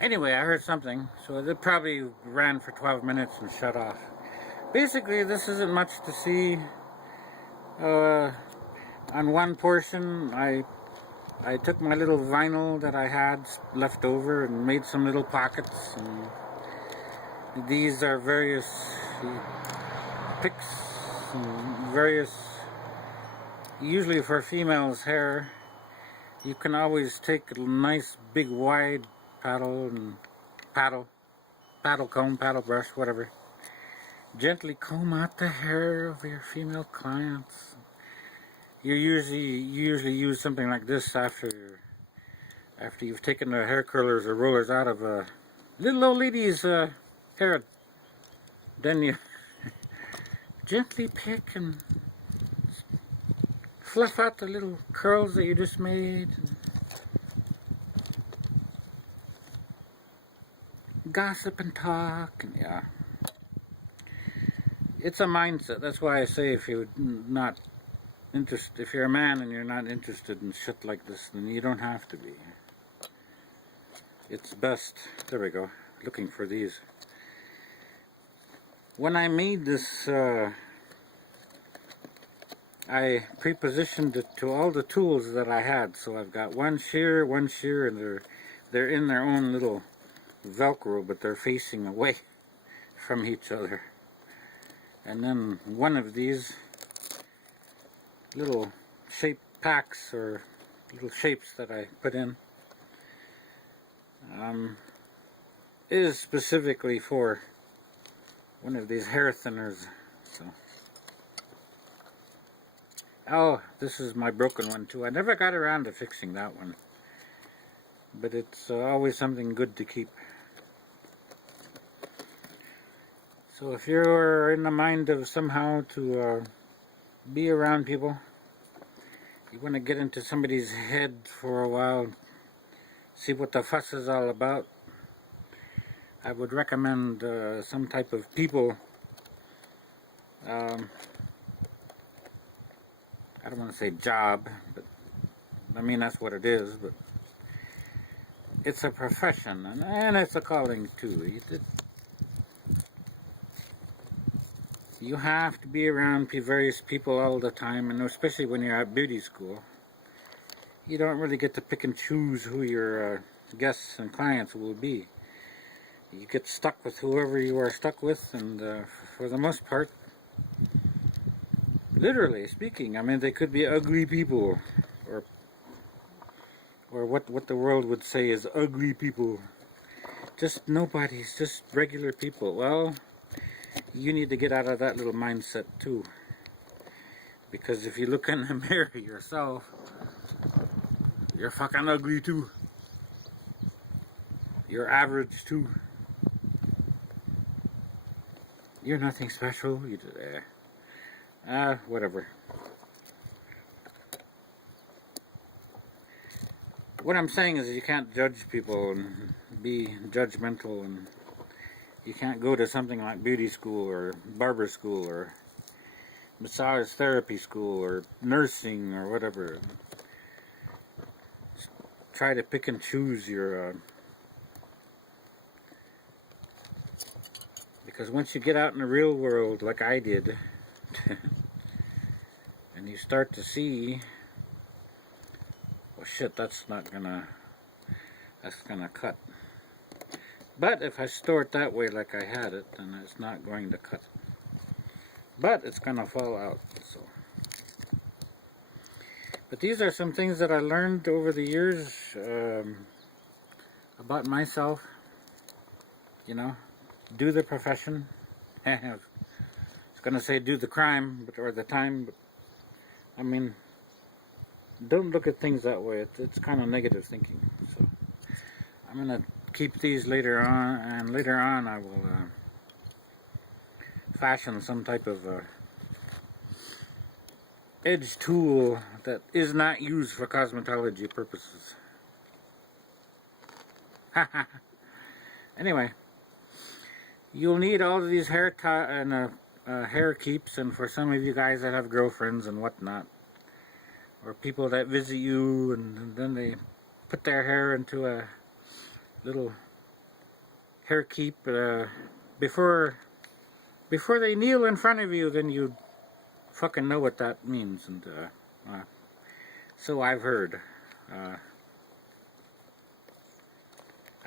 Anyway, I heard something, so it probably ran for 12 minutes and shut off. Basically, this isn't much to see. Uh, on one portion, I took my little vinyl that I had left over and made some little pockets. And these are various picks, and various, usually for females' hair. You can always take a nice big wide paddle comb, paddle brush, whatever. Gently comb out the hair of your female clients. You usually use something like this after you've taken the hair curlers or rollers out of a little old lady's hair. Then you gently pick and fluff out the little curls that you just made. Gossip and talk, and yeah. It's a mindset. That's why I say if you're if you're a man and you're not interested in shit like this, then you don't have to be. It's best. There we go. Looking for these. When I made this, I pre-positioned it to all the tools that I had. So I've got one shear, and they're in their own little Velcro, but they're facing away from each other. And then one of these little shape packs or little shapes that I put in is specifically for one of these hair thinners. So, oh, this is my broken one too. I never got around to fixing that one, but it's always something good to keep. So if you're in the mind of somehow to be around people, you want to get into somebody's head for a while, see what the fuss is all about, I would recommend some type of people, I don't want to say job, but I mean that's what it is, but it's a profession, and it's a calling too. You have to be around various people all the time, and especially when you're at beauty school. You don't really get to pick and choose who your guests and clients will be. You get stuck with whoever you are stuck with, and for the most part, literally speaking, I mean, they could be ugly people, or what the world would say is ugly people. Just nobodies, just regular people. Well, you need to get out of that little mindset too, because if you look in the mirror yourself, you're fucking ugly too. You're average too. You're nothing special. You whatever. What I'm saying is you can't judge people and be judgmental, and you can't go to something like beauty school or barber school or massage therapy school or nursing or whatever. Just try to pick and choose your because once you get out in the real world like I did and you start to see, well shit, that's gonna cut. But if I store it that way like I had it, then it's not going to cut. But it's going to fall out. So, but these are some things that I learned over the years about myself. You know, do the profession. I was going to say do the crime, or the time, but I mean, don't look at things that way. It's kind of negative thinking. So I'm going to keep these later on, and later on I will fashion some type of edge tool that is not used for cosmetology purposes. Anyway, you'll need all of these hair hair keeps, and for some of you guys that have girlfriends and whatnot, or people that visit you and then they put their hair into a little hair keep before they kneel in front of you, then you fucking know what that means. And so I've heard.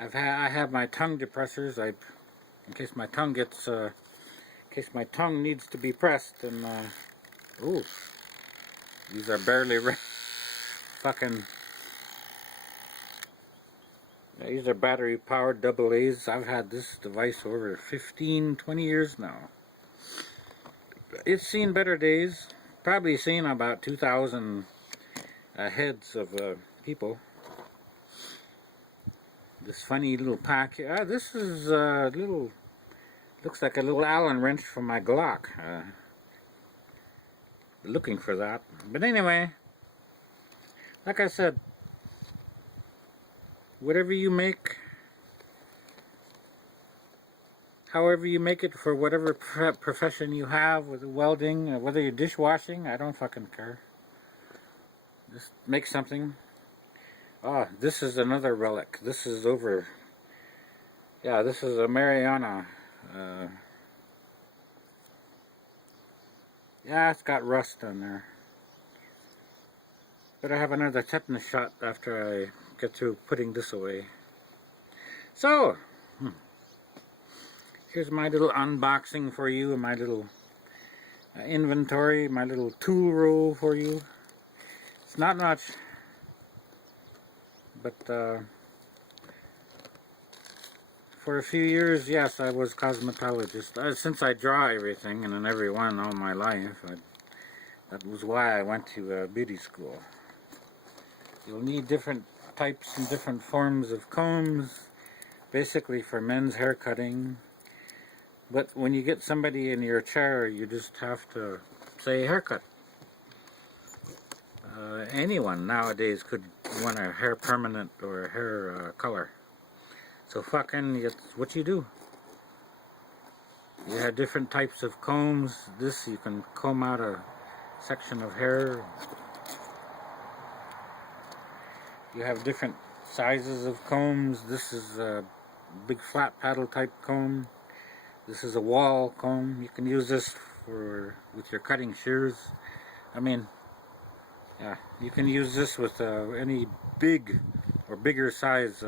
I have my tongue depressors. In case my tongue gets in case my tongue needs to be pressed. And ooh, these are barely fucking. These are battery powered double A's. I've had this device over 15, 20 years now. It's seen better days. Probably seen about 2,000 heads of people. This funny little pack. This is a little. Looks like a little Allen wrench from my Glock. Looking for that. But anyway, like I said, whatever you make, however you make it for whatever profession you have, with welding, whether you're dishwashing, I don't fucking care. Just make something. Ah, this is another relic. This is over. Yeah, this is a Mariana. Yeah, it's got rust on there. But I have another tetanus shot after I get through putting this away. So, here's my little unboxing for you, and my little inventory, my little tool roll for you. It's not much, but for a few years, yes, I was cosmetologist. Since I draw everything and in everyone all my life, that was why I went to beauty school. You'll need different types and different forms of combs, basically for men's hair cutting. But when you get somebody in your chair, you just have to say haircut. Anyone nowadays could want a hair permanent or a hair color. So fucking, it's what you do. You have different types of combs. This, you can comb out a section of hair. You have different sizes of combs. This is a big flat paddle type comb. This is a wall comb. You can use this with your cutting shears. I mean, yeah, you can use this with any big or bigger size.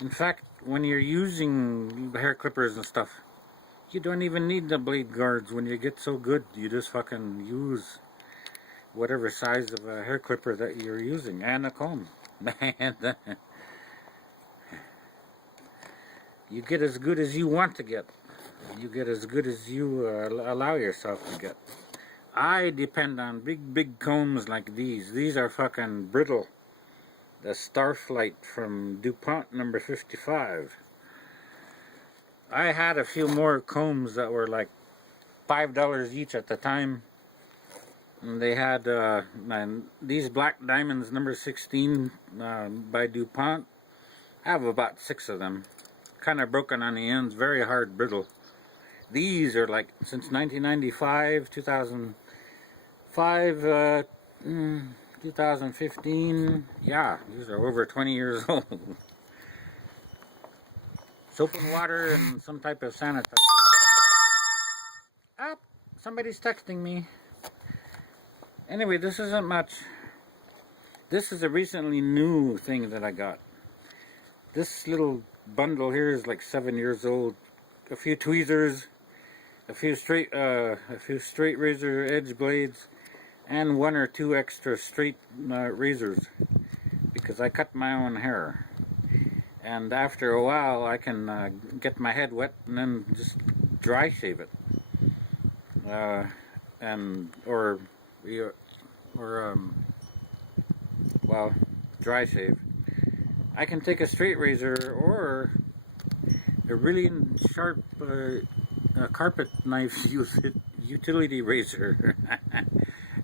In fact, when you're using hair clippers and stuff, you don't even need the blade guards. When you get so good, you just fucking use whatever size of a hair clipper that you're using, and a comb. You get as good as you want to get. You get as good as you allow yourself to get. I depend on big combs like these. These are fucking brittle. The Starflight from DuPont number 55. I had a few more combs that were like $5 each at the time. And they had these Black Diamonds number 16 by DuPont. I have about 6 of them. Kind of broken on the ends, very hard, brittle. These are like since 1995, 2005, 2015. Yeah, these are over 20 years old. Soap and water and some type of sanitizer. Ah, somebody's texting me. Anyway, this isn't much. This is a recently new thing that I got. This little bundle here is like 7 years old. A few tweezers, a few straight razor edge blades, and 1 or 2 extra straight razors, because I cut my own hair. And after a while, I can get my head wet and then just dry shave it, well, dry shave. I can take a straight razor or a really sharp carpet knife utility razor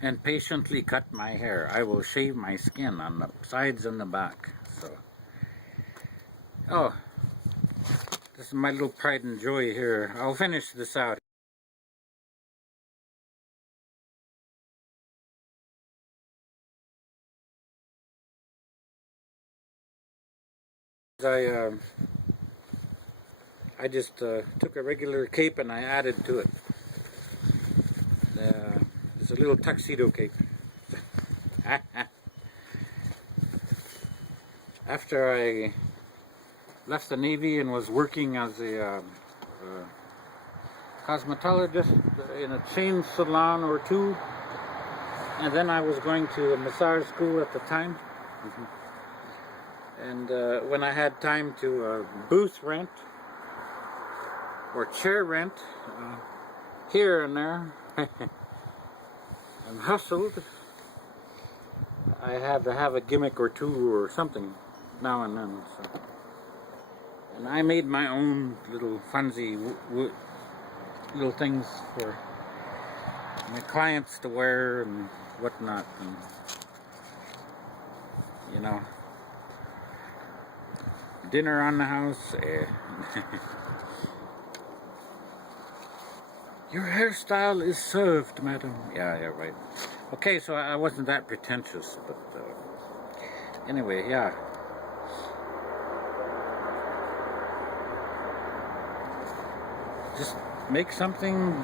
and patiently cut my hair. I will shave my skin on the sides and the back. So, oh, this is my little pride and joy here. I'll finish this out. I just took a regular cape and I added to it. It's a little tuxedo cape. After I left the Navy and was working as a cosmetologist in a chain salon or two, and then I was going to a massage school at the time. And when I had time to booth rent or chair rent here and there and hustled, I had to have a gimmick or two or something now and then. So. And I made my own little funsy little things for my clients to wear and whatnot, and you know, dinner on the house. Your hairstyle is served, madam. Yeah, right. Okay, so I wasn't that pretentious, but anyway, yeah. Just make something,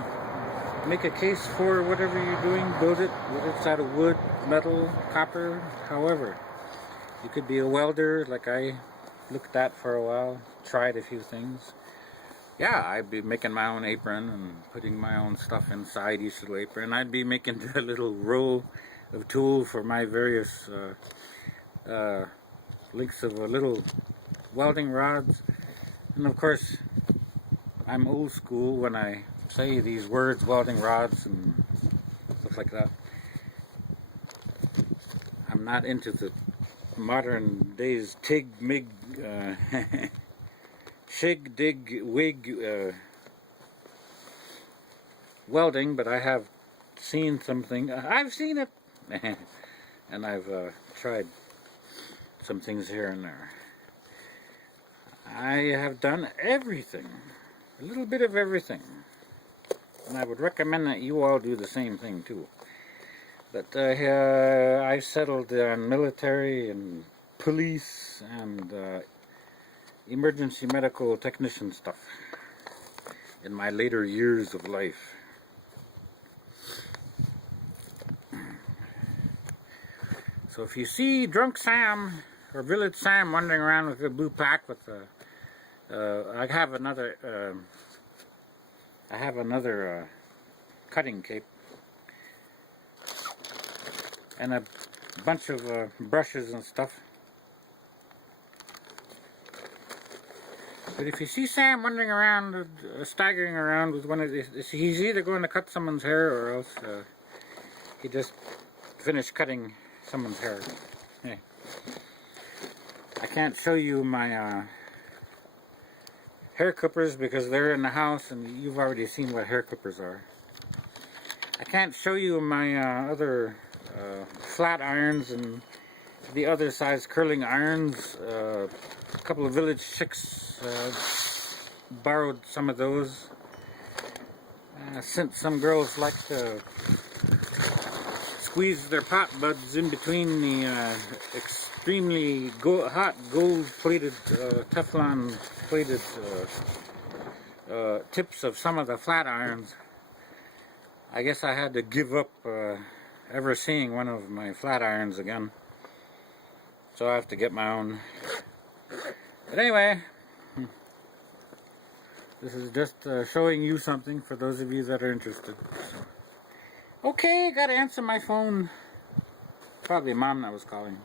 make a case for whatever you're doing, build it, whether it's out of wood, metal, copper, however. You could be a welder, like I looked at for a while, tried a few things. Yeah, I'd be making my own apron and putting my own stuff inside each little apron. I'd be making a little row of tool for my various lengths of little welding rods. And of course, I'm old school when I say these words, welding rods and stuff like that. I'm not into the modern days TIG, MIG, shig, dig, wig welding, but I have seen something. I've seen it, and I've tried some things here and there. I have done everything, a little bit of everything, and I would recommend that you all do the same thing too. But I settled on military and police and emergency medical technician stuff in my later years of life. So if you see Drunk Sam or Village Sam wandering around with a blue pack with I have another cutting cape and a bunch of brushes and stuff. But if you see Sam wandering around, staggering around with one of these, he's either going to cut someone's hair or else he just finished cutting someone's hair. Hey. I can't show you my hair clippers because they're in the house and you've already seen what hair clippers are. I can't show you my other flat irons and the other size curling irons. A couple of village chicks borrowed some of those. Since some girls like to squeeze their pot buds in between the extremely hot gold-plated, Teflon-plated tips of some of the flat irons, I guess I had to give up ever seeing one of my flat irons again. So I have to get my own. But anyway, this is just showing you something for those of you that are interested. So. Okay, gotta answer my phone. Probably Mom that was calling.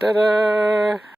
Ta-da!